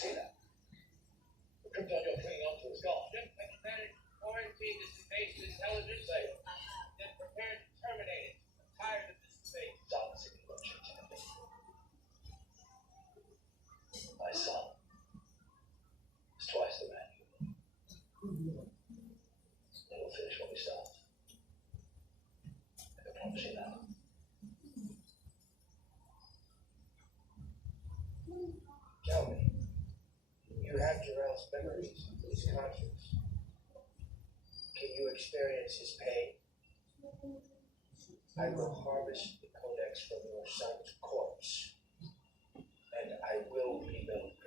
see that? The krypton you're clinging onto is gone. Just like managed to quarantine this invasive intelligence, then prepare to terminate it. I'm tired of this debate. Silence if you won't change anything. My son is twice the man you were. And we'll finish what we start. I can promise you that. Tell me, you have Jor-El's memories, his conscience. Can you experience his pain? I will harvest the codex from your son's corpse, and I will rebuild